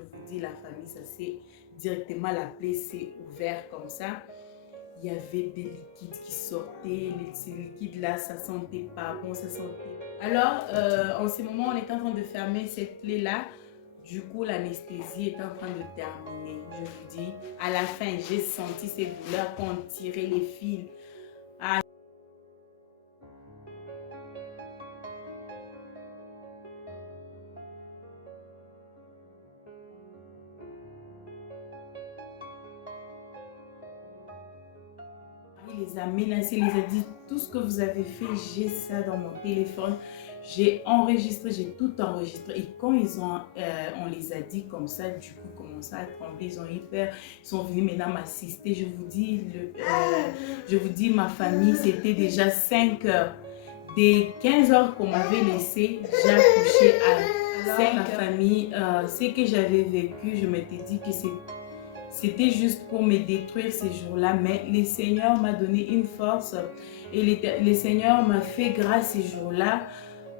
vous dis, la famille, ça c'est directement la plaie s'est ouverte comme ça. Il y avait des liquides qui sortaient, ces liquides-là, ça sentait pas bon, ça sentait. Alors, en ce moment, on est en train de fermer cette plaie-là. Du coup, l'anesthésie est en train de terminer. Je vous dis, à la fin, j'ai senti ces douleurs quand on tirait les fils. Ah, il les a menacés, il les a dit, tout ce que vous avez fait, j'ai ça dans mon téléphone. J'ai enregistré, j'ai tout enregistré. Et quand on les a dit comme ça, du coup, commencé à trembler, ils ont eu peur. Ils sont venus maintenant m'assister. Je vous dis, ma famille, c'était déjà 5 heures. Des 15 heures qu'on m'avait laissé, j'ai accouché à 5 la famille. Ce que j'avais vécu, je m'étais dit que c'était juste pour me détruire ces jours-là, mais le Seigneur m'a donné une force et le Seigneur m'a fait grâce ces jours-là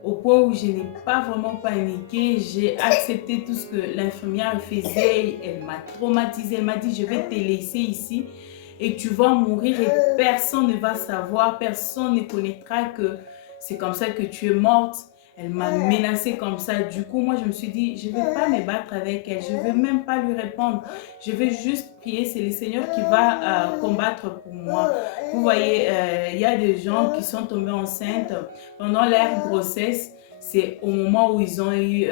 au point où je n'ai pas vraiment paniqué. J'ai accepté tout ce que l'infirmière faisait. Elle m'a traumatisée. Elle m'a dit, je vais te laisser ici et tu vas mourir et personne ne va savoir, personne ne connaîtra que c'est comme ça que tu es morte. Elle m'a menacée comme ça. Du coup, moi, je me suis dit, je ne vais pas me battre avec elle. Je ne vais même pas lui répondre. Je vais juste prier. C'est le Seigneur qui va combattre pour moi. Vous voyez, il y a des gens qui sont tombés enceintes pendant leur grossesse. C'est au moment où ils ont eu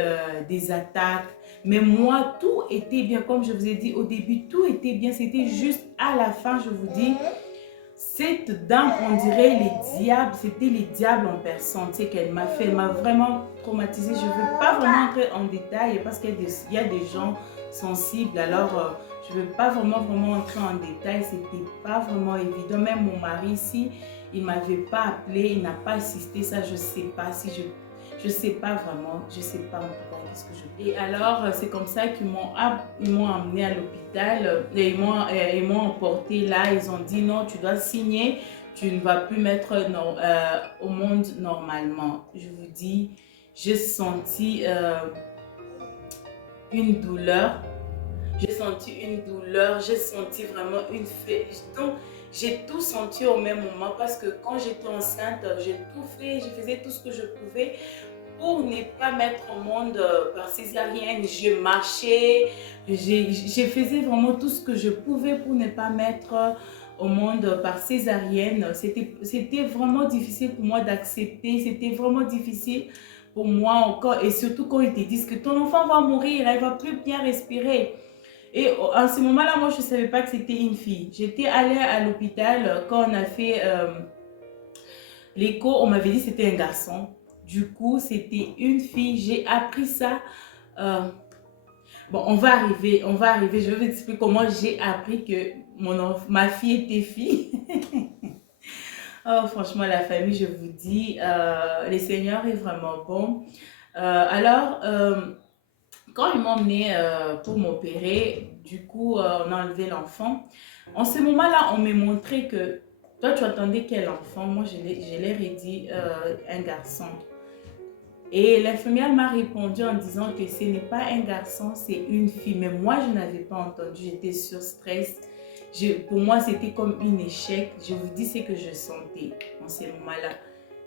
des attaques. Mais moi, tout était bien. Comme je vous ai dit au début, tout était bien. C'était juste à la fin, je vous dis, cette dame, on dirait les diables, c'était les diables en personne, tu sais, qu'elle m'a fait, elle m'a vraiment traumatisée. Je ne veux pas vraiment entrer en détail parce qu'il y a des gens sensibles, alors je ne veux pas vraiment entrer en détail, c'était pas vraiment évident. Même mon mari ici, il ne m'avait pas appelé, il n'a pas assisté, ça je ne sais pas si je sais pas vraiment, je sais pas en tout cas qu'est-ce que je fais. Et alors, c'est comme ça qu'ils m'ont emmené à l'hôpital, ils m'ont emporté là, ils ont dit non, tu dois signer, tu ne vas plus mettre au monde normalement. Je vous dis, j'ai senti une douleur, j'ai senti vraiment une fête. Donc, j'ai tout senti au même moment parce que quand j'étais enceinte, j'ai tout fait, je faisais tout ce que je pouvais pour ne pas mettre au monde par césarienne. Je marchais, je faisais vraiment tout ce que je pouvais pour ne pas mettre au monde par césarienne. C'était vraiment difficile pour moi d'accepter, c'était vraiment difficile pour moi encore, et surtout quand ils te disent que ton enfant va mourir, elle ne va plus bien respirer. Et en ce moment-là, moi, je ne savais pas que c'était une fille. J'étais allée à l'hôpital quand on a fait l'écho, on m'avait dit que c'était un garçon. Du coup, c'était une fille. J'ai appris ça. euh, bon, on va arriver. Je vais vous expliquer comment j'ai appris que ma fille était fille. Oh, franchement, la famille, je vous dis, le Seigneur est vraiment bon. Quand ils m'ont emmené pour m'opérer, du coup, on a enlevé l'enfant. En ce moment-là, on m'a montré que toi, tu attendais quel enfant? Moi, je leur ai dit un garçon. Et l'infirmière m'a répondu en disant que ce n'est pas un garçon, c'est une fille. Mais moi, je n'avais pas entendu, j'étais sur stress. Pour moi, c'était comme un échec. Je vous dis ce que je sentais en ce moment-là.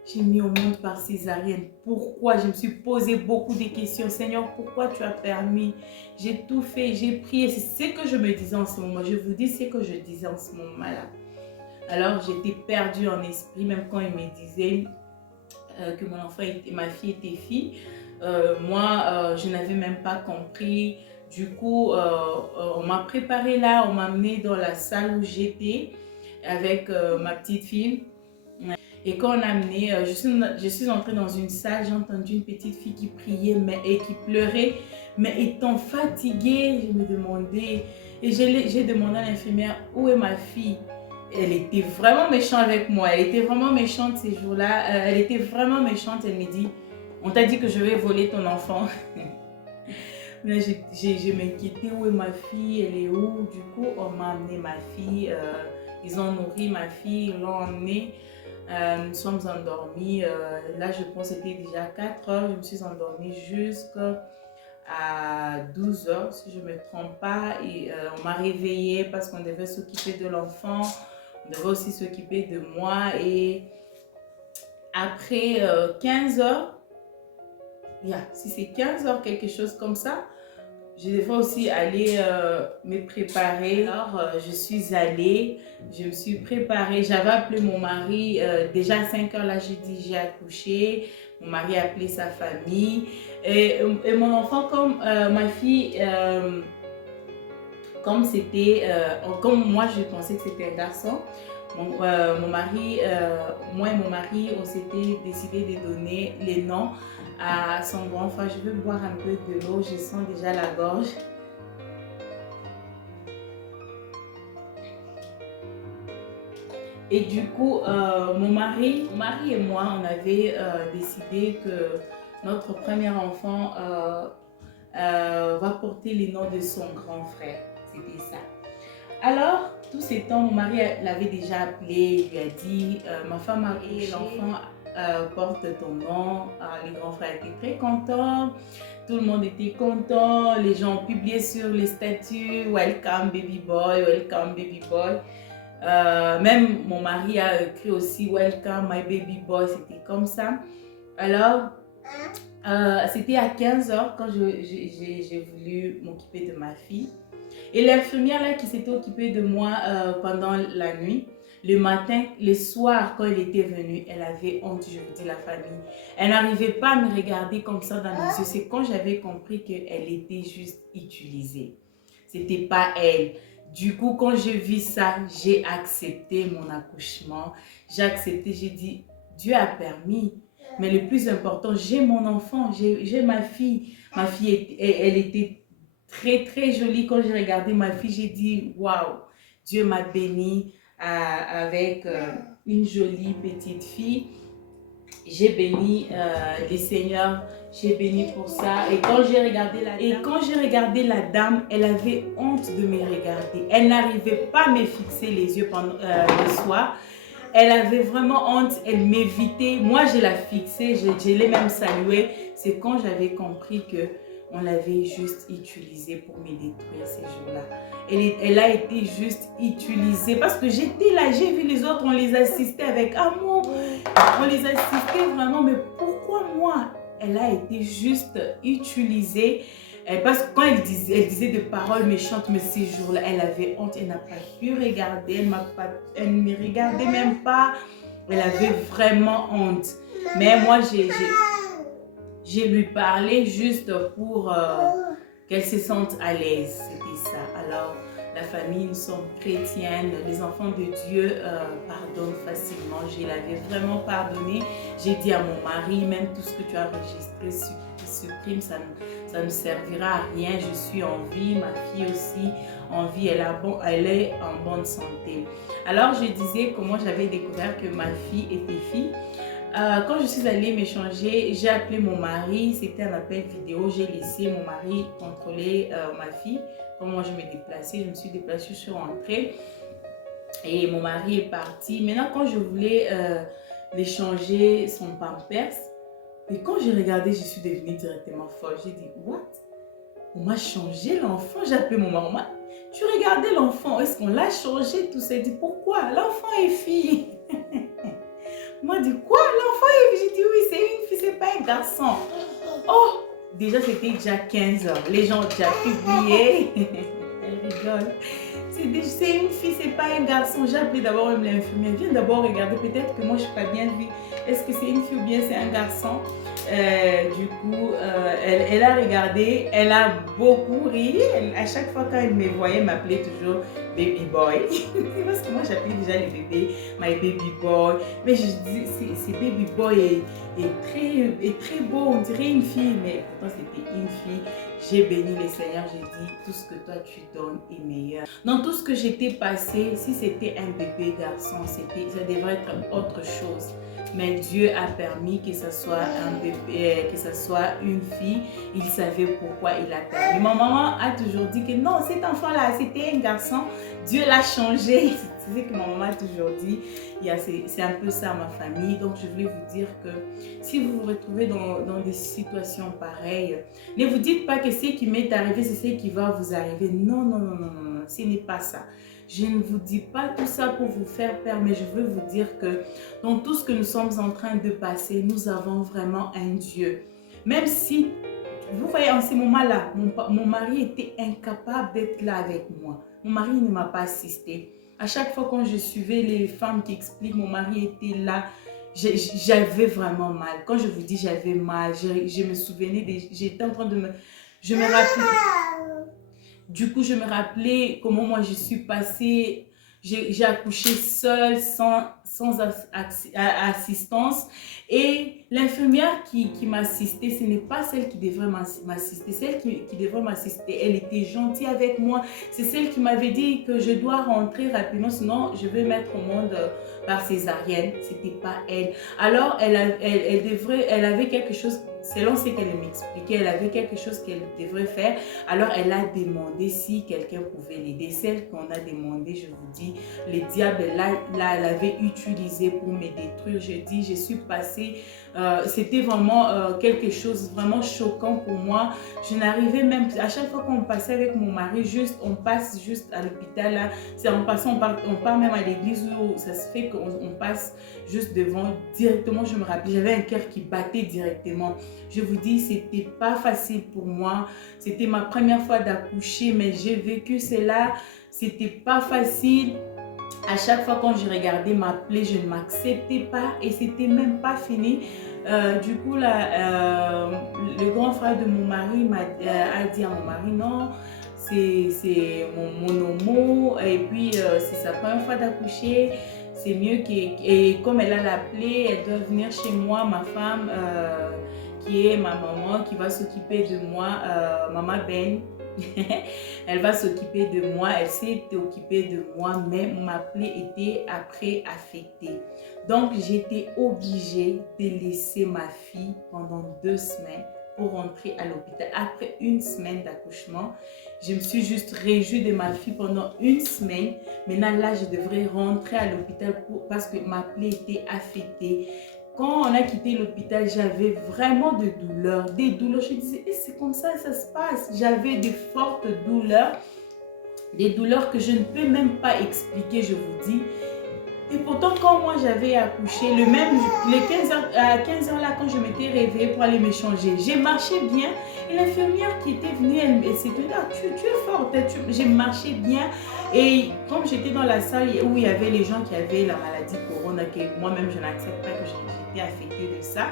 J'ai mis au monde par césarienne. Pourquoi? Je me suis posé beaucoup de questions. Seigneur, pourquoi tu as permis? J'ai tout fait, j'ai prié. C'est ce que je me disais en ce moment. Je vous dis ce que je disais en ce moment-là. Alors, j'étais perdue en esprit, même quand il me disait que ma fille était fille. Moi, je n'avais même pas compris. Du coup, on m'a préparé là, on m'a amené dans la salle où j'étais avec ma petite fille. Et quand on a amené, je suis entrée dans une salle, j'ai entendu une petite fille qui priait et qui pleurait. Mais étant fatiguée, je me demandais, et j'ai demandé à l'infirmière, où est ma fille? Elle était vraiment méchante avec moi, elle était vraiment méchante ces jours-là, elle était vraiment méchante, elle me dit, on t'a dit que je vais voler ton enfant. Mais je m'inquiétais, où est ma fille, elle est où? Du coup, on m'a amené ma fille, ils ont nourri ma fille, ils l'ont emmenée. Nous sommes endormis. Là, je pense que c'était déjà 4 heures. Je me suis endormie jusqu'à à 12 heures, si je ne me trompe pas. Et on m'a réveillée parce qu'on devait s'occuper de l'enfant. On devait aussi s'occuper de moi. Et après 15 heures, si c'est 15 heures, quelque chose comme ça, je devais aussi aller me préparer. Alors, je suis allée, je me suis préparée. J'avais appelé mon mari. Déjà à 5 heures, là, j'ai dit j'ai accouché. Mon mari a appelé sa famille. Et mon enfant, comme ma fille, comme moi, je pensais que c'était un garçon. Mon mari, moi et mon mari, on s'était décidé de donner les noms à son grand frère. Je vais boire un peu de l'eau, je sens déjà la gorge. Et du coup, mon mari et moi, on avait décidé que notre premier enfant va porter les noms de son grand frère. C'était ça. Alors, tout ce temps, mon mari l'avait déjà appelé, il lui a dit ma femme a accouché, l'enfant porte ton nom. Les grands frères étaient très contents, tout le monde était content, les gens ont publié sur les statuts welcome baby boy, welcome baby boy. Même mon mari a écrit aussi welcome my baby boy, c'était comme ça. Alors, c'était à 15 heures quand j'ai voulu m'occuper de ma fille. Et l'infirmière là qui s'était occupée de moi pendant la nuit, le matin, le soir quand elle était venue, elle avait honte, je vous dis la famille. Elle n'arrivait pas à me regarder comme ça dans les yeux. C'est quand j'avais compris qu'elle était juste utilisée. C'était pas elle. Du coup, quand j'ai vu ça, j'ai accepté mon accouchement. J'ai accepté, j'ai dit, Dieu a permis. Mais le plus important, j'ai mon enfant, j'ai ma fille. Ma fille, elle était très, très jolie. Quand j'ai regardé ma fille, j'ai dit, waouh, Dieu m'a béni avec une jolie petite fille. J'ai béni les seigneurs, j'ai béni pour ça. Et quand j'ai regardé la dame, elle avait honte de me regarder. Elle n'arrivait pas à me fixer les yeux pendant le soir. Elle avait vraiment honte, elle m'évitait. Moi, je la fixais, je l'ai même saluée. C'est quand j'avais compris que on l'avait juste utilisée pour me détruire ces jours-là. Elle a été juste utilisée parce que j'étais là, j'ai vu les autres, on les assistait avec amour. On les assistait vraiment, mais pourquoi moi? Elle a été juste utilisée. Parce que quand elle disait de paroles méchantes, mais ces jours-là, elle avait honte, elle n'a pas pu regarder, elle ne me regardait même pas. Elle avait vraiment honte. Mais moi, j'ai lui parlé juste pour qu'elle se sente à l'aise. C'était ça. Alors, la famille, nous sommes chrétiennes, les enfants de Dieu pardonnent facilement. Je l'avais vraiment pardonné. J'ai dit à mon mari, même tout ce que tu as enregistré, supprime, ça ne servira à rien. Je suis en vie, ma fille aussi en vie, elle est en bonne santé. Alors, je disais comment j'avais découvert que ma fille était fille. Quand je suis allée m'échanger, j'ai appelé mon mari, c'était un appel vidéo, j'ai laissé mon mari contrôler ma fille. Comment je me déplaçais, je me suis déplacée, je suis rentrée et mon mari est parti. Maintenant, quand je voulais l'échanger son pampers, et quand j'ai regardé, je suis devenue directement folle. J'ai dit, what? On m'a changé l'enfant. J'ai appelé mon mari. Tu regardais l'enfant, est-ce qu'on l'a changé? Tout ça. Il dit, pourquoi? L'enfant est fille. Moi, dit quoi? L'enfant est fille? J'ai dit, oui, c'est une fille, c'est pas un garçon. Oh, déjà, c'était déjà 15 heures. Les gens ont déjà publié. Elle rigole. C'est une fille, c'est pas un garçon. J'ai appelé d'abord même l'infirmière. Viens d'abord regarder. Peut-être que moi, je ne suis pas bien vue. Est-ce que c'est une fille ou bien c'est un garçon? Du coup, elle a regardé. Elle a beaucoup ri. À chaque fois quand elle me voyait, elle m'appelait toujours baby boy. Parce que moi, j'appelais déjà les bébés my baby boy. Mais je dis, c'est baby boy est très beau. On dirait une fille. Mais pourtant, c'était une fille. J'ai béni les Seigneurs, j'ai dit, tout ce que toi tu donnes est meilleur. Dans tout ce que j'étais passé, si c'était un bébé garçon, ça devrait être autre chose. Mais Dieu a permis que ce soit un bébé, que ce soit une fille. Il savait pourquoi il a permis. Ma maman a toujours dit que non, cet enfant-là, c'était un garçon. Dieu l'a changé. C'est ce que ma maman a toujours dit. C'est un peu ça ma famille. Donc je voulais vous dire que si vous vous retrouvez dans des situations pareilles, ne vous dites pas que ce qui m'est arrivé, c'est ce qui va vous arriver. Non, non, non, non, non, non, ce n'est pas ça. Je ne vous dis pas tout ça pour vous faire peur, mais je veux vous dire que dans tout ce que nous sommes en train de passer, nous avons vraiment un Dieu. Même si, vous voyez, en ce moment-là, mon mari était incapable d'être là avec moi. Mon mari ne m'a pas assisté. À chaque fois quand je suivais les femmes qui expliquent, mon mari était là. J'avais vraiment mal. Quand je vous dis j'avais mal, je me souvenais, j'étais en train de me... Je me rappelais... Du coup, je me rappelais comment moi je suis passée, j'ai accouché seule, sans assistance. Et l'infirmière qui m'assistait, ce n'est pas celle qui devrait m'assister. Celle qui devrait m'assister, elle était gentille avec moi. C'est celle qui m'avait dit que je dois rentrer rapidement, sinon je vais mettre au monde par césarienne. Ce n'était pas elle. Alors, elle avait quelque chose, selon ce qu'elle m'expliquait, elle avait quelque chose qu'elle devrait faire. Alors, elle a demandé si quelqu'un pouvait l'aider. Celle qu'on a demandé, je vous dis, le diable l'avait utilisée pour me détruire. Je dis, je suis passée, c'était vraiment quelque chose vraiment choquant pour moi. Je n'arrivais même, à chaque fois qu'on passait avec mon mari, on passe juste à l'hôpital là, c'est en passant, on part même à l'église où ça se fait qu'on passe juste devant directement. Je me rappelle, j'avais un cœur qui battait directement. Je vous dis, c'était pas facile pour moi. C'était ma première fois d'accoucher, mais j'ai vécu cela. C'était pas facile. À chaque fois quand je regardais ma plaie, je ne m'acceptais pas et c'était même pas fini. Du coup, là, le grand frère de mon mari a dit à mon mari, non, c'est mon homo et puis c'est sa première fois d'accoucher. C'est mieux et comme elle a la plaie, elle doit venir chez moi, ma femme, qui est ma maman, qui va s'occuper de moi, maman Ben. Elle va s'occuper de moi, elle s'est occupée de moi, mais ma plaie était après affectée. Donc, j'étais obligée de laisser ma fille pendant 2 semaines pour rentrer à l'hôpital. Après 1 semaine d'accouchement, je me suis juste réjouie de ma fille pendant 1 semaine. Maintenant, là, je devrais rentrer à l'hôpital parce que ma plaie était affectée. Quand on a quitté l'hôpital, j'avais vraiment des douleurs. Je disais, c'est comme ça se passe. J'avais de fortes douleurs, des douleurs que je ne peux même pas expliquer, je vous dis. Et pourtant, quand moi j'avais accouché, à 15h là, quand je m'étais réveillée pour aller me changer, j'ai marché bien. Et l'infirmière qui était venue, elle s'est dit, ah, tu es forte, j'ai marché bien. Et comme j'étais dans la salle où il y avait les gens qui avaient la maladie corona, que moi-même je n'accepte pas que j'étais affectée de ça,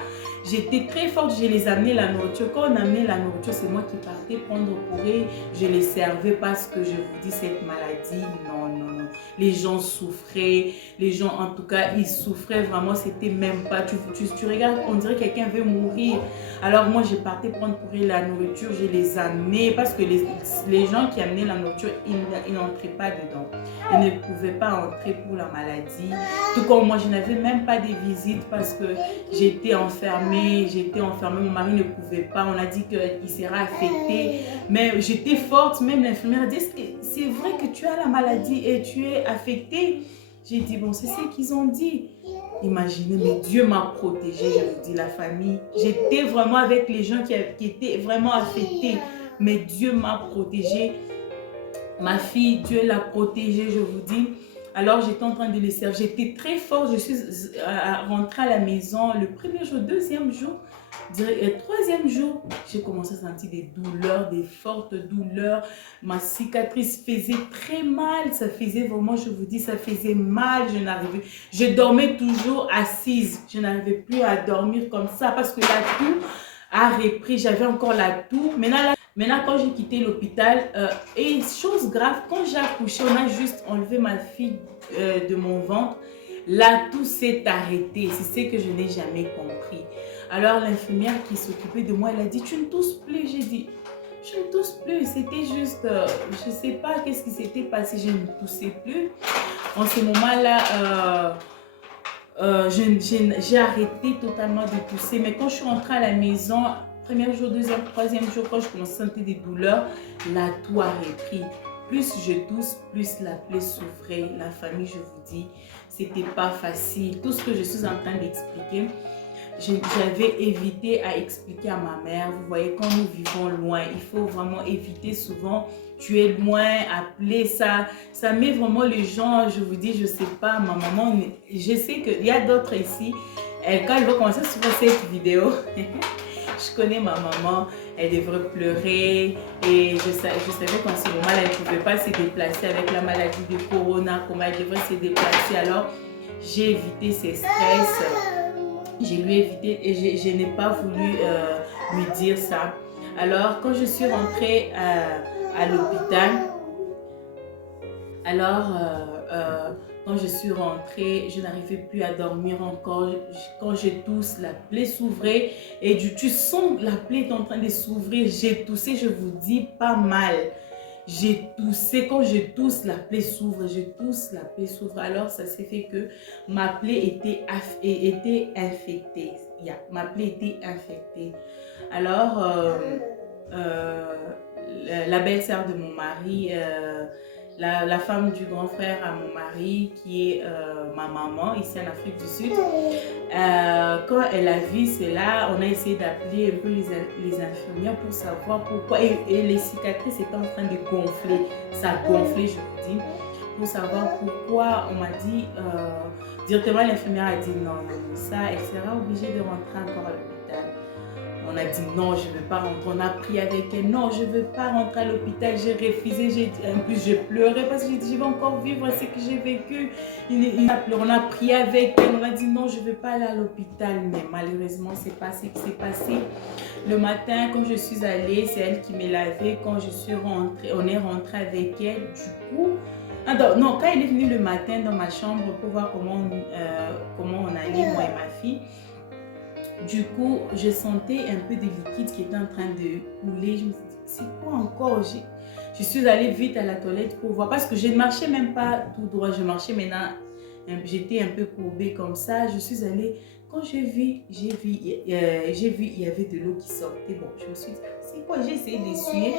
j'étais très forte, je les amenais la nourriture. Quand on amenait la nourriture, c'est moi qui partais prendre pour eux. Je les servais parce que je vous dis, cette maladie, non, non, non. Les gens souffraient, les gens en tout cas, ils souffraient vraiment, c'était même pas, tu regardes, on dirait que quelqu'un veut mourir. Alors moi, je partais prendre pour eux la nourriture, je les amenais parce que les gens qui amenaient la nourriture, ils n'entraient pas dedans. Ils ne pouvaient pas entrer pour la maladie. Tout comme moi, je n'avais même pas de visite parce que j'étais enfermée, mon mari ne pouvait pas, on a dit qu'il sera affecté. Mais j'étais forte, même l'infirmière dit, c'est vrai que tu as la maladie et tu es affectée. J'ai dit, bon, c'est ce qu'ils ont dit. Imaginez, mais Dieu m'a protégée, je vous dis, la famille. J'étais vraiment avec les gens qui étaient vraiment affectés. Mais Dieu m'a protégée. Ma fille, Dieu l'a protégée, je vous dis. Alors, j'étais en train de les servir. J'étais très forte. Je suis rentrée à la maison le premier jour, 2e jour. Le 3e jour, j'ai commencé à sentir des douleurs, des fortes douleurs. Ma cicatrice faisait très mal. Ça faisait vraiment, je vous dis, ça faisait mal. Je dormais toujours assise. Je n'arrivais plus à dormir comme ça parce que la toux a repris. J'avais encore la toux. Maintenant, quand j'ai quitté l'hôpital, et chose grave, quand j'ai accouché, on a juste enlevé ma fille de mon ventre. La toux s'est arrêtée. C'est ce que je n'ai jamais compris. Alors l'infirmière qui s'occupait de moi, elle a dit, tu ne tousses plus. J'ai dit, je ne tousse plus. C'était juste, je ne sais pas qu'est-ce qui s'était passé. Je ne toussais plus. En ce moment-là, j'ai arrêté totalement de tousser. Mais quand je suis rentrée à la maison, 1er jour, 2e, 3e jour, quand je commençais à sentir des douleurs, la toux a repris. plus je tousse, plus la plaie souffrait. La famille, je vous dis, c'était pas facile. Tout ce que je suis en train d'expliquer, j'avais évité à expliquer à ma mère. Vous voyez, quand nous vivons loin, il faut vraiment éviter souvent. Tu es loin, appeler ça. Ça met vraiment les gens, je vous dis, je sais pas, ma maman, je sais qu'il y a d'autres ici. Quand elle va commencer souvent cette vidéo, je connais ma maman, elle devrait pleurer. Et je savais qu'en ce moment, elle ne pouvait pas se déplacer avec la maladie de Corona, comment elle devrait se déplacer. Alors, j'ai évité ces stress. Je lui ai évité et je n'ai pas voulu lui dire ça. Alors, quand je suis rentrée à l'hôpital, quand je suis rentrée, je n'arrivais plus à dormir encore. Quand je tousse, la plaie s'ouvrait et tu sens la plaie est en train de s'ouvrir. J'ai toussé, je vous dis, pas mal. J'ai toussé, quand je tousse, la plaie s'ouvre, je tousse, la plaie s'ouvre. Alors, ça s'est fait que ma plaie était infectée. Ma plaie était infectée. Alors, la belle-sœur de mon mari, la femme du grand frère à mon mari, qui est ma maman ici en Afrique du Sud, quand elle a vu cela, on a essayé d'appeler un peu les infirmières pour savoir pourquoi. Et les cicatrices étaient en train de gonfler. Ça gonflait, je vous dis, pour savoir pourquoi. On m'a dit, directement l'infirmière a dit non, ça, elle sera obligée de rentrer encore à l'hôpital. On a dit non, je ne veux pas rentrer. On a prié avec elle, non, je ne veux pas rentrer à l'hôpital. J'ai refusé, en plus je pleurais parce que j'ai dit, je vais encore vivre ce que j'ai vécu. On a prié avec elle, on a dit non, je ne veux pas aller à l'hôpital. Mais malheureusement, c'est pas ce qui s'est passé. Le matin, quand je suis allée, c'est elle qui m'a lavé. Quand je suis rentrée, on est rentré avec elle. Du coup, non, quand elle est venue le matin dans ma chambre pour voir comment on allait, moi et ma fille, du coup, je sentais un peu de liquide qui était en train de couler. Je me suis dit, c'est quoi encore? Je suis allée vite à la toilette pour voir, parce que je ne marchais même pas tout droit. Je marchais maintenant, j'étais un peu courbée comme ça. Je suis allée, quand j'ai vu, il y avait de l'eau qui sortait. Bon, je me suis dit, c'est quoi? J'ai essayé d'essuyer.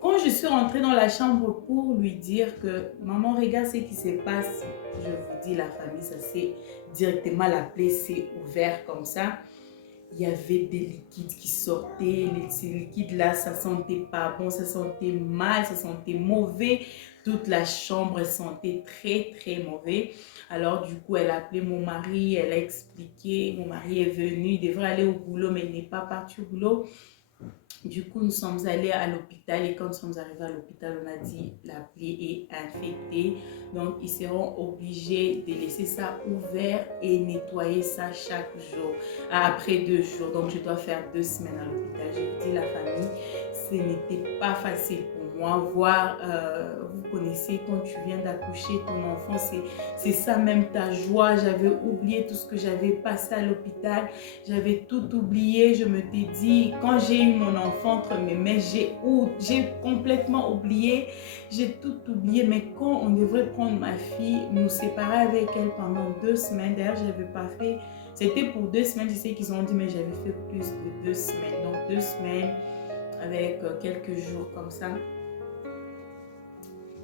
Quand je suis rentrée dans la chambre pour lui dire que maman, regarde ce qui se passe, je vous dis, la famille, ça s'est directement, la plaie s'est ouverte comme ça. Il y avait des liquides qui sortaient. Ces liquides-là, ça sentait pas bon, ça sentait mal, ça sentait mauvais. Toute la chambre sentait très, très mauvais. Alors, du coup, elle a appelé mon mari, elle a expliqué. Mon mari est venu, il devrait aller au boulot, mais il n'est pas parti au boulot. Du coup, nous sommes allés à l'hôpital et quand nous sommes arrivés à l'hôpital, on a dit la plaie est infectée. Donc, ils seront obligés de laisser ça ouvert et nettoyer ça chaque jour, après 2 jours. Donc, je dois faire 2 semaines à l'hôpital. Je vous dis, la famille, ce n'était pas facile pour moi. Voir, vous connaissez, quand tu viens d'accoucher ton enfant, c'est ça même ta joie. J'avais oublié tout ce que j'avais passé à l'hôpital. J'avais tout oublié. Je me t'ai dit, quand j'ai eu mon enfant entre mes mains, j'ai complètement oublié. J'ai tout oublié. Mais quand on devrait prendre ma fille, nous séparer avec elle pendant 2 semaines. D'ailleurs, je n'avais pas fait. C'était pour 2 semaines. Je sais qu'ils ont dit, mais j'avais fait plus de 2 semaines. Donc 2 semaines avec quelques jours comme ça.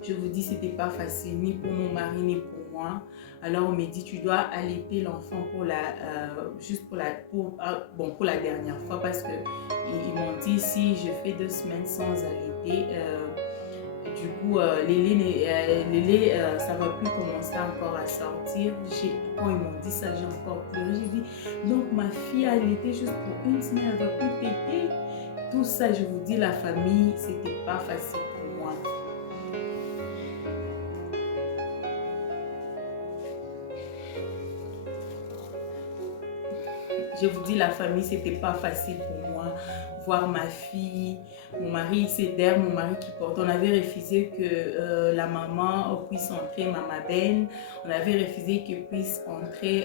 Je vous dis, c'était pas facile, ni pour mon mari, ni pour moi. Alors, on m'a dit, tu dois allaiter l'enfant pour la dernière fois, parce que ils m'ont dit, si je fais 2 semaines sans allaiter, du coup, les laits, ça va plus commencer encore à sortir. Quand ils m'ont dit ça, j'ai encore pleuré. J'ai dit, donc ma fille a allaité juste pour 1 semaine, elle va plus téter. Tout ça, je vous dis, la famille, c'était pas facile pour moi. Je vous dis, la famille, c'était pas facile pour moi. Voir ma fille, mon mari, c'est derrière mon mari qui porte. On avait refusé que la maman puisse entrer, maman Ben. On avait refusé qu'elle puisse entrer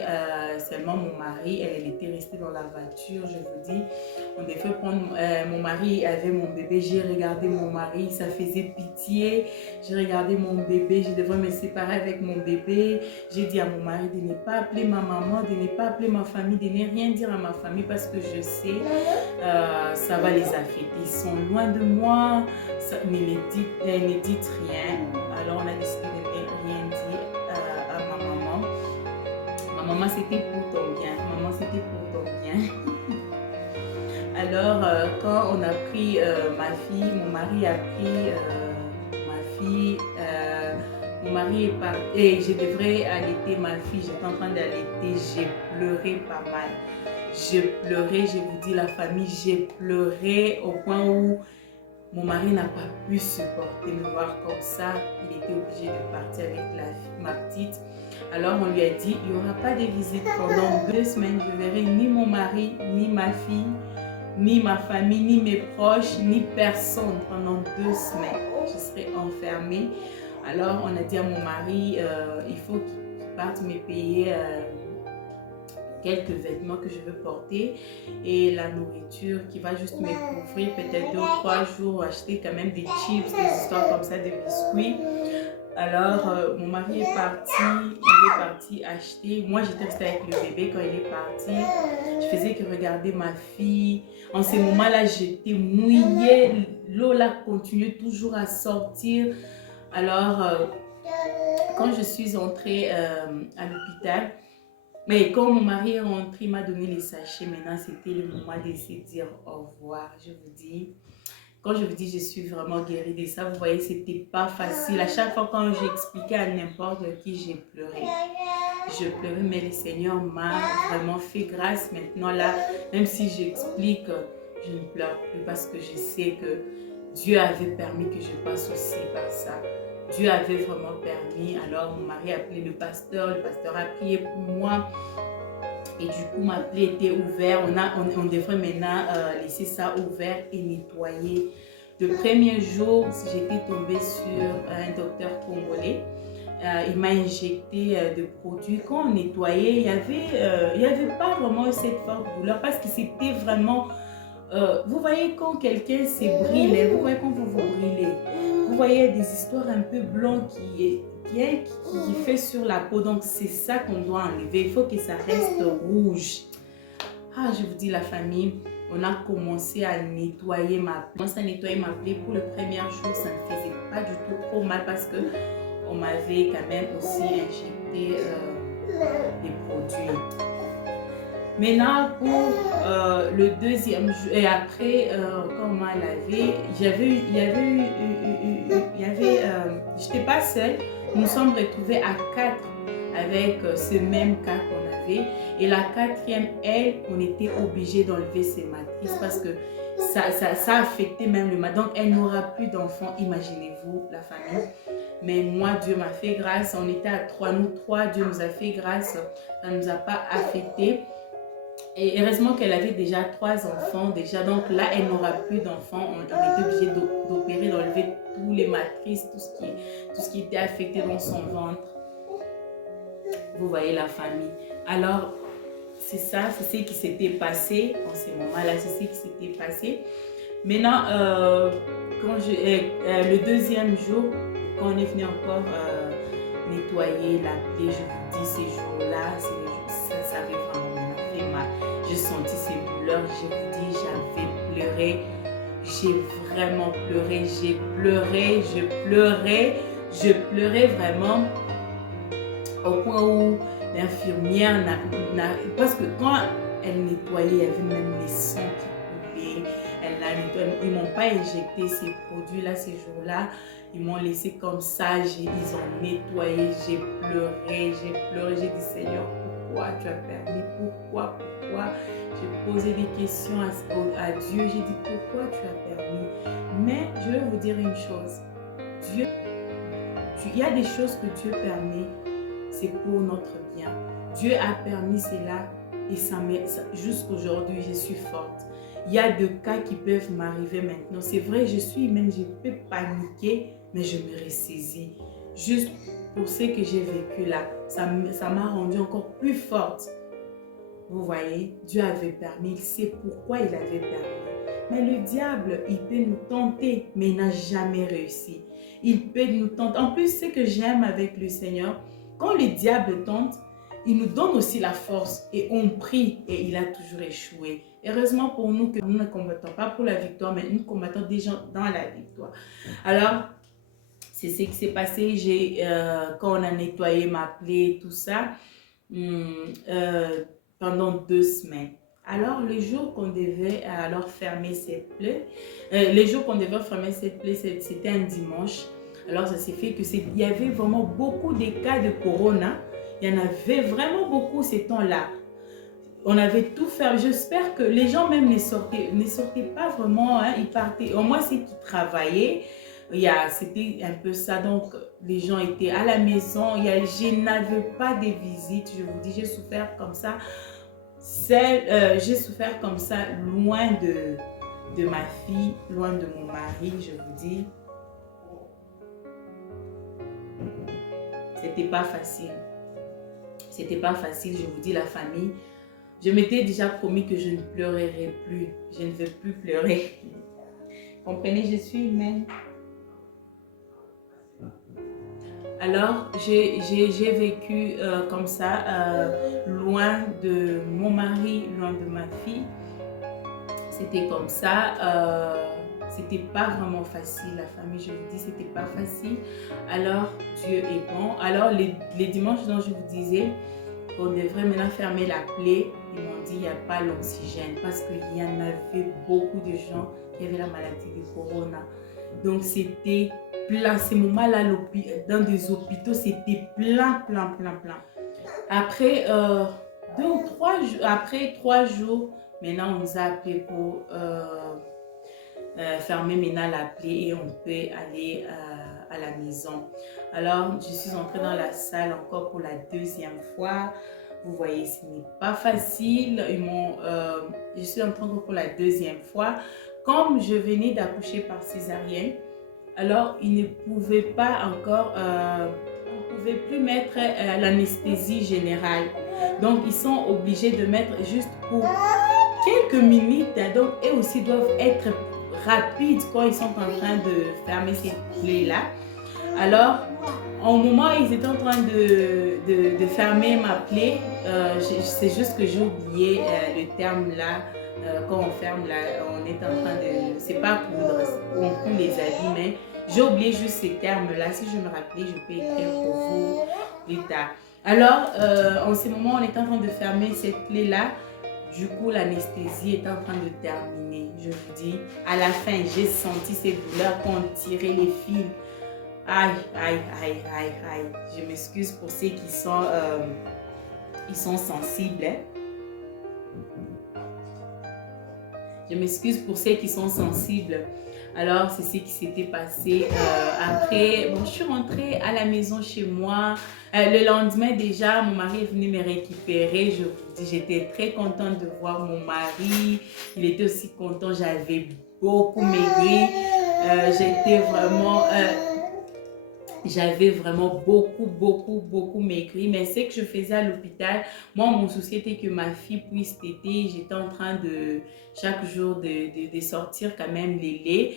seulement mon mari. Elle était restée dans la voiture, je vous dis. On devait prendre, mon mari avait mon bébé. J'ai regardé mon mari, ça faisait pitié. J'ai regardé mon bébé, je devrais me séparer avec mon bébé. J'ai dit à mon mari de ne pas appeler ma maman, de ne pas appeler ma famille, de ne rien dire à ma famille parce que je sais ça va les affecter. Ils sont loin de moi, mais ne dites rien. Alors on a décidé de ne rien dire à ma maman. Ma maman, c'était pour ton bien. Maman, c'était pour ton bien. Alors, quand on a pris ma fille, mon mari a pris ma fille, mon mari est parti, et je devrais allaiter ma fille, j'étais en train d'allaiter, j'ai pleuré pas mal. J'ai pleuré, je vous dis la famille, j'ai pleuré au point où mon mari n'a pas pu supporter me voir comme ça. Il était obligé de partir avec ma petite. Alors on lui a dit, il n'y aura pas de visite pendant 2 semaines. Je ne verrai ni mon mari, ni ma fille, ni ma famille, ni mes proches, ni personne pendant 2 semaines. Je serai enfermée. Alors on a dit à mon mari, il faut qu'il parte me payer quelques vêtements que je veux porter et la nourriture qui va juste me couvrir peut-être 2 ou 3 jours, acheter quand même des chips, des histoires comme ça, des biscuits. Alors mon mari est parti, il est parti acheter. Moi j'étais restée avec le bébé quand il est parti. Je faisais que regarder ma fille. En ce moment-là, j'étais mouillée. L'eau là continuait toujours à sortir. Alors quand je suis entrée à l'hôpital, mais quand mon mari est rentré, il m'a donné les sachets. Maintenant, c'était le moment de se dire au revoir. Je vous dis, quand je vous dis, je suis vraiment guérie de ça. Vous voyez, c'était pas facile. À chaque fois quand j'expliquais à n'importe qui, j'ai pleuré. Je pleurais, mais le Seigneur m'a vraiment fait grâce. Maintenant, là, même si j'explique, je ne pleure plus parce que je sais que Dieu avait permis que je passe aussi par ça. Dieu avait vraiment permis. Alors mon mari a appelé le pasteur a prié pour moi. Et du coup, ma plaie était ouverte. On devrait maintenant laisser ça ouvert et nettoyer. Le premier jour, j'étais tombée sur un docteur congolais. Il m'a injecté des produits. Quand on nettoyait, il n'y avait pas vraiment cette forte douleur parce que c'était vraiment... vous voyez quand quelqu'un s'est brûlé, vous voyez quand vous vous brûlez, vous voyez des histoires un peu blancs qui fait sur la peau. Donc c'est ça qu'on doit enlever. Il faut que ça reste rouge. Ah, je vous dis la famille, on a commencé à nettoyer ma plaie. Pour le premier jour, ça ne faisait pas du tout trop mal parce que on m'avait quand même aussi injecté des produits. Maintenant, pour le deuxième jour, et après, quand on m'a lavé, j'étais pas seule. Nous nous sommes retrouvés à 4 avec ce même cas qu'on avait. Et la 4e, elle, on était obligé d'enlever ses matrices parce que ça affectait même le matin. Donc, elle n'aura plus d'enfants, imaginez-vous, la famille. Mais moi, Dieu m'a fait grâce. On était à 3, nous 3, Dieu nous a fait grâce. Ça ne nous a pas affecté. Et heureusement qu'elle avait déjà 3 enfants déjà. Donc là, elle n'aura plus d'enfants. On était obligé d'opérer, d'enlever tous les matrices, tout ce qui était affecté dans son ventre. Vous voyez la famille. Alors, c'est ça, c'est ce qui s'était passé en ce moment-là. C'est ce qui s'était passé. Maintenant, le deuxième jour, quand on est venu encore nettoyer la plaie, je vous dis, ces jours-là, ça avait vraiment fait mal. J'ai senti ces douleurs, je vous dis, j'avais pleuré. J'ai vraiment pleuré, je pleurais vraiment au point où l'infirmière parce que quand elle nettoyait, il y avait même les sangs qui coulaient. Ils ne m'ont pas injecté ces produits-là ces jours-là. Ils m'ont laissé comme ça. Ils ont nettoyé. J'ai pleuré. J'ai dit, Seigneur, pourquoi tu as permis? Pourquoi? J'ai posé des questions à Dieu. J'ai dit, pourquoi tu as permis? Mais je vais vous dire une chose. Il y a des choses que Dieu permet. C'est pour notre bien. Dieu a permis cela et jusqu'aujourd'hui, je suis forte. Il y a des cas qui peuvent m'arriver maintenant. C'est vrai, je suis humaine, je peux paniquer, mais je me ressaisis. Juste pour ce que j'ai vécu là, ça m'a rendue encore plus forte. Vous voyez, Dieu avait permis, il sait pourquoi il avait permis. Mais le diable, il peut nous tenter, mais il n'a jamais réussi. Il peut nous tenter. En plus, ce que j'aime avec le Seigneur, quand le diable tente, il nous donne aussi la force et on prie et il a toujours échoué. Heureusement pour nous que nous ne combattons pas pour la victoire, mais nous combattons déjà dans la victoire. Alors, c'est ce qui s'est passé. Quand on a nettoyé ma plaie, tout ça, pendant 2 semaines. Alors, le jour qu'on devait alors fermer cette plaie, c'était un dimanche. Alors, ça s'est fait que il y avait vraiment beaucoup de cas de corona. Il y en avait vraiment beaucoup ces temps-là. On avait tout fermé. J'espère que les gens même ne sortaient pas vraiment. Hein, ils partaient. Au moins, c'est qu'ils travaillaient. C'était un peu ça. Donc, les gens étaient à la maison. Je n'avais pas de visite. Je vous dis, j'ai souffert comme ça. J'ai souffert comme ça, loin de ma fille, loin de mon mari, je vous dis. C'était pas facile. C'était pas facile, je vous dis, la famille. Je m'étais déjà promis que je ne pleurerai plus. Je ne veux plus pleurer. Comprenez, je suis humaine. Alors, j'ai vécu comme ça, loin de mon mari, loin de ma fille. C'était comme ça. C'était pas vraiment facile, la famille, je vous dis, c'était pas facile. Alors, Dieu est bon. Alors, les dimanches dont je vous disais, on devrait maintenant fermer la plaie. Ils m'ont dit, il n'y a pas l'oxygène parce qu'il y en avait beaucoup de gens qui avaient la maladie du corona. Donc, c'était plein. Ces moments-là, dans des hôpitaux, c'était plein. Après 2 ou 3 jours, après 3 jours, maintenant, on nous a appelés pour fermer maintenant la plaie et on peut aller à la maison. Alors, je suis entrée dans la salle encore pour la 2e fois. Vous voyez, ce n'est pas facile. Je suis entrée encore pour la 2e fois. Comme je venais d'accoucher par césarienne, alors ils ne pouvaient pas encore, on ne pouvait plus mettre l'anesthésie générale. Donc, ils sont obligés de mettre juste pour quelques minutes. Donc, eux aussi doivent être rapides quand ils sont en train de fermer ces plaies-là. Alors, au moment où ils étaient en train de fermer ma plaie, c'est juste que j'ai oublié le terme là. Quand on ferme là, on est en train de... C'est pas coudre, on coud les habits, mais j'ai oublié juste ces termes-là. Si je me rappelais, je peux écrire pour vous plus tard. Alors, en ce moment, on est en train de fermer cette plaie-là. Du coup, l'anesthésie est en train de terminer. Je vous dis, à la fin, j'ai senti ces douleurs quand on tirait les fils. Aïe. Je m'excuse pour ceux qui sont, ils sont sensibles. Hein. Je m'excuse pour ceux qui sont sensibles. Alors, c'est ce qui s'était passé. Après, bon, je suis rentrée à la maison chez moi. Le lendemain, déjà, mon mari est venu me récupérer. Je vous dis, j'étais très contente de voir mon mari. Il était aussi content. J'avais beaucoup maigri. J'avais vraiment beaucoup maigri. Mais ce que je faisais à l'hôpital, moi, mon souci était que ma fille puisse téter. J'étais en train de, chaque jour, de sortir quand même les laits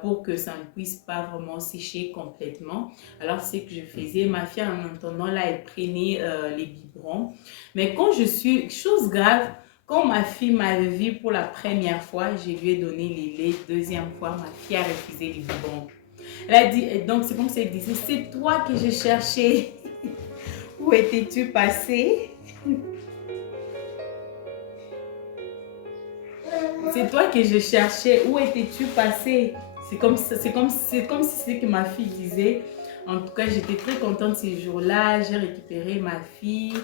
pour que ça ne puisse pas vraiment sécher complètement. Alors, ce que je faisais, ma fille, en attendant, là, elle prenait les biberons. Mais quand chose grave, quand ma fille m'avait vue pour la première fois, je lui ai donné les laits. 2e fois, ma fille a refusé les biberons. Elle a dit, donc c'est comme ça qu'elle disait, c'est toi que je cherchais. Où étais-tu passé? C'est toi que je cherchais. Où étais-tu passé? C'est comme si c'est ce que ma fille disait. En tout cas, j'étais très contente ces jours-là. J'ai récupéré ma fille.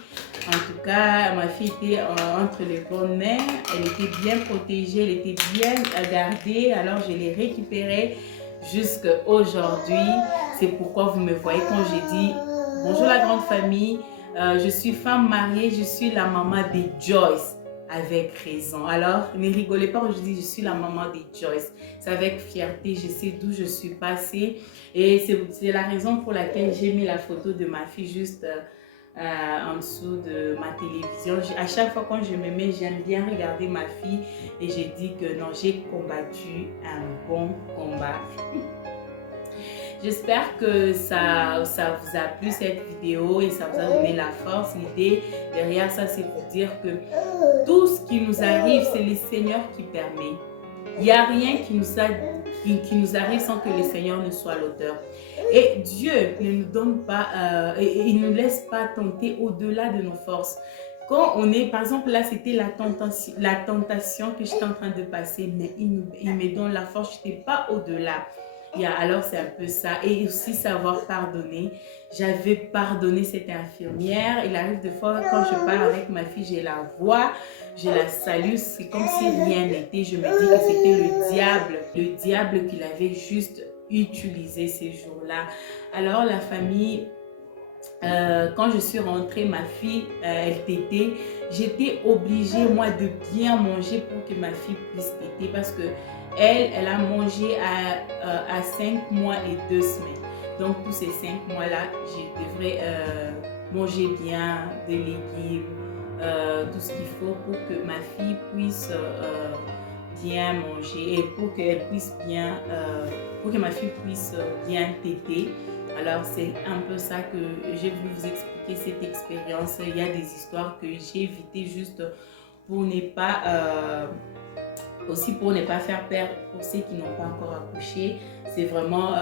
En tout cas, ma fille était entre les bonnes mains. Elle était bien protégée, elle était bien gardée. Alors, je l'ai récupérée jusqu'à aujourd'hui. C'est pourquoi vous me voyez quand j'ai dit bonjour la grande famille. Je suis femme mariée, je suis la maman de Joyce. Avec raison. Alors, ne rigolez pas quand je dis je suis la maman de Joyce. C'est avec fierté, je sais d'où je suis passée. Et c'est la raison pour laquelle j'ai mis la photo de ma fille juste en dessous de ma télévision. À chaque fois quand je me mets, j'aime bien regarder ma fille et j'ai dit que non, j'ai combattu un bon combat. J'espère que ça vous a plu cette vidéo et ça vous a donné la force. L'idée derrière ça, c'est pour dire que tout ce qui nous arrive, c'est le Seigneur qui permet. Il n'y a rien qui nous arrive sans que le Seigneur ne soit l'auteur. Et Dieu ne nous donne pas, il ne nous laisse pas tenter au-delà de nos forces. Quand on est, par exemple, là, c'était la tentation que j'étais en train de passer, mais il me donne la force, je n'étais pas au-delà. Alors, c'est un peu ça. Et aussi savoir pardonner. J'avais pardonné cette infirmière. Il arrive des fois, quand je parle avec ma fille, j'ai la voix, je la salue. C'est comme si rien n'était. Je me dis que c'était le diable qui l'avait juste utilisé ces jours-là. Alors, la famille... quand je suis rentrée, ma fille, elle tétait. J'étais obligée, moi, de bien manger pour que ma fille puisse téter parce que elle a mangé à 5 mois et 2 semaines. Donc, tous ces 5 mois-là, je devrais manger bien, des légumes, tout ce qu'il faut pour que ma fille puisse bien manger et pour qu'elle puisse bien, pour que ma fille puisse bien téter. Alors, c'est un peu ça que j'ai voulu vous expliquer, cette expérience. Il y a des histoires que j'ai évitées juste pour ne pas, aussi pour ne pas faire perdre pour ceux qui n'ont pas encore accouché. C'est vraiment,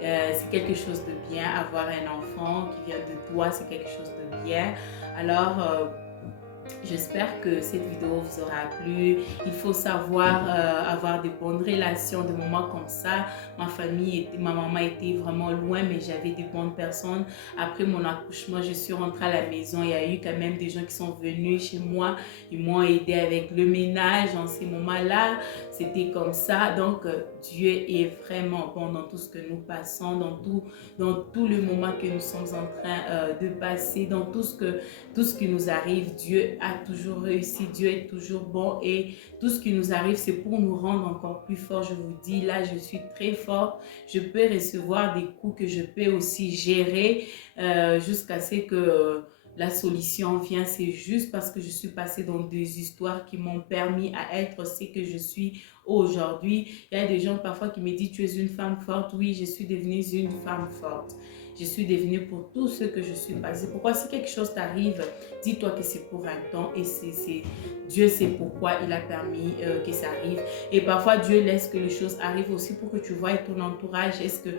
c'est quelque chose de bien. Avoir un enfant qui vient de toi, c'est quelque chose de bien. Alors, j'espère que cette vidéo vous aura plu. Il faut savoir avoir de bonnes relations, des moments comme ça. Ma maman était vraiment loin, mais j'avais des bonnes personnes. Après mon accouchement, je suis rentrée à la maison. Il y a eu quand même des gens qui sont venus chez moi. Ils m'ont aidé avec le ménage en ces moments-là. C'était comme ça. Donc, Dieu est vraiment bon dans tout ce que nous passons, dans tout le moment que nous sommes en train de passer, dans tout ce qui nous arrive. Dieu a toujours réussi, Dieu est toujours bon et tout ce qui nous arrive, c'est pour nous rendre encore plus forts. Je vous dis, là, je suis très forte. Je peux recevoir des coups que je peux aussi gérer jusqu'à ce que la solution vienne. C'est juste parce que je suis passée dans des histoires qui m'ont permis à être ce que je suis aujourd'hui. Il y a des gens parfois qui me disent, tu es une femme forte. Oui, je suis devenue une femme forte. Je suis devenue pour tout ce que je suis passée. Pourquoi si quelque chose t'arrive, dis-toi que c'est pour un temps et Dieu sait pourquoi il a permis que ça arrive. Et parfois, Dieu laisse que les choses arrivent aussi pour que tu vois ton entourage. Est-ce que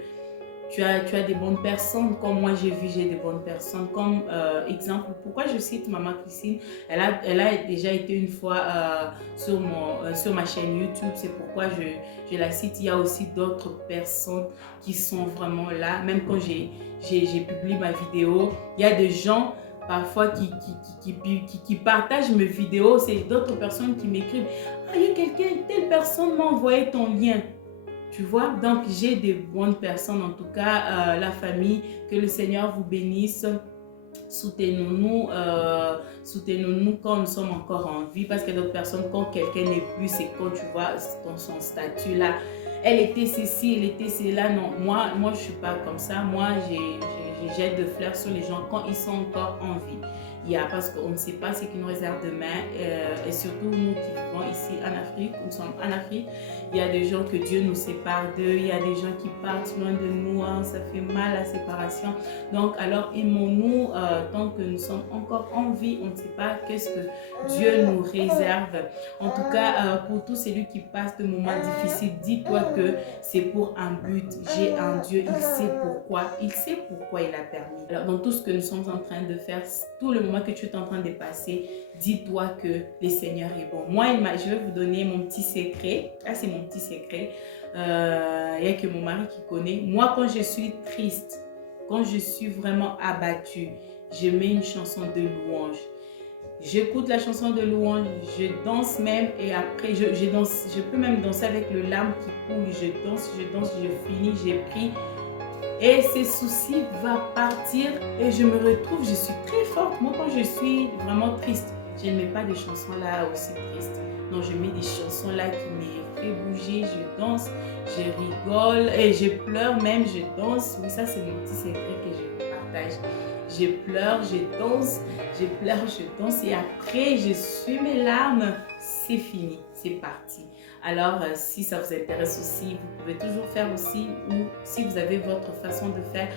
tu as des bonnes personnes comme moi j'ai vu, j'ai des bonnes personnes. Comme exemple, pourquoi je cite Maman Christine, elle a déjà été une fois sur ma chaîne YouTube, c'est pourquoi je la cite. Il y a aussi d'autres personnes qui sont vraiment là. Même quand j'ai publié ma vidéo, il y a des gens parfois qui partagent mes vidéos. C'est d'autres personnes qui m'écrivent, ah, il y a quelqu'un, telle personne m'a envoyé ton lien. Tu vois, donc j'ai des bonnes personnes, en tout cas, la famille, que le Seigneur vous bénisse. Soutenons-nous quand nous sommes encore en vie, parce que d'autres personnes, quand quelqu'un n'est plus, c'est quand tu vois dans son statut là, elle était ceci, elle était cela. Non, moi je ne suis pas comme ça. Moi, je jette de fleurs sur les gens quand ils sont encore en vie. Parce qu'on ne sait pas ce qui nous réserve demain, et surtout nous qui vivons ici en Afrique, nous sommes en Afrique, il y a des gens que Dieu nous sépare d'eux, il y a des gens qui partent loin de nous, hein, ça fait mal la séparation. Donc alors aimons-nous tant que nous sommes encore en vie, on ne sait pas qu'est-ce que Dieu nous réserve. En tout cas, pour tous celui qui passe de moments difficiles, dis-toi que c'est pour un but. J'ai un Dieu, il sait pourquoi il a permis. Alors dans tout ce que nous sommes en train de faire, tout le moment que tu es en train de passer, dis-toi que le Seigneur est bon. Moi, je vais vous donner mon petit secret. Ah, c'est mon petit secret. Il n'y a que mon mari qui connaît. Moi, quand je suis triste, quand je suis vraiment abattue, je mets une chanson de louange. J'écoute la chanson de louange, je danse même et après je danse. Je peux même danser avec le larme qui coule. Je danse, je finis, j'ai pris. Et ces soucis vont partir et je me retrouve, je suis très forte. Moi, quand je suis vraiment triste, je ne mets pas des chansons là aussi tristes. Non, je mets des chansons là qui me font bouger, je danse, je rigole et je pleure même, je danse. Oui, ça c'est mon petit secret que je partage. Je pleure, je danse, je pleure, je danse et après je suis mes larmes, c'est fini, c'est parti. Alors, si ça vous intéresse aussi, vous pouvez toujours faire aussi, ou si vous avez votre façon de faire,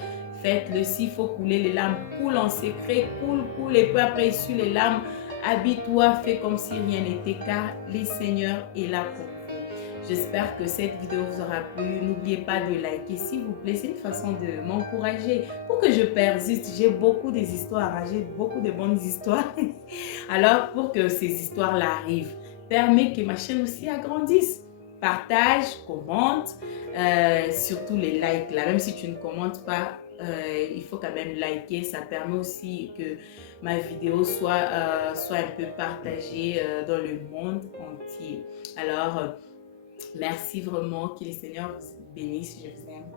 faites-le. S'il faut couler les larmes, coule en secret, coule, et puis après, essuie les larmes, habille-toi, fais comme si rien n'était, car le Seigneur est là pour vous. J'espère que cette vidéo vous aura plu. N'oubliez pas de liker, s'il vous plaît. C'est une façon de m'encourager pour que je persiste. J'ai beaucoup des histoires, j'ai beaucoup de bonnes histoires. Alors, pour que ces histoires-là arrivent, permet que ma chaîne aussi agrandisse. Partage, commente, surtout les likes là. Même si tu ne commentes pas, il faut quand même liker. Ça permet aussi que ma vidéo soit un peu partagée dans le monde entier. Alors, merci vraiment, que le Seigneur vous bénisse, je vous aime.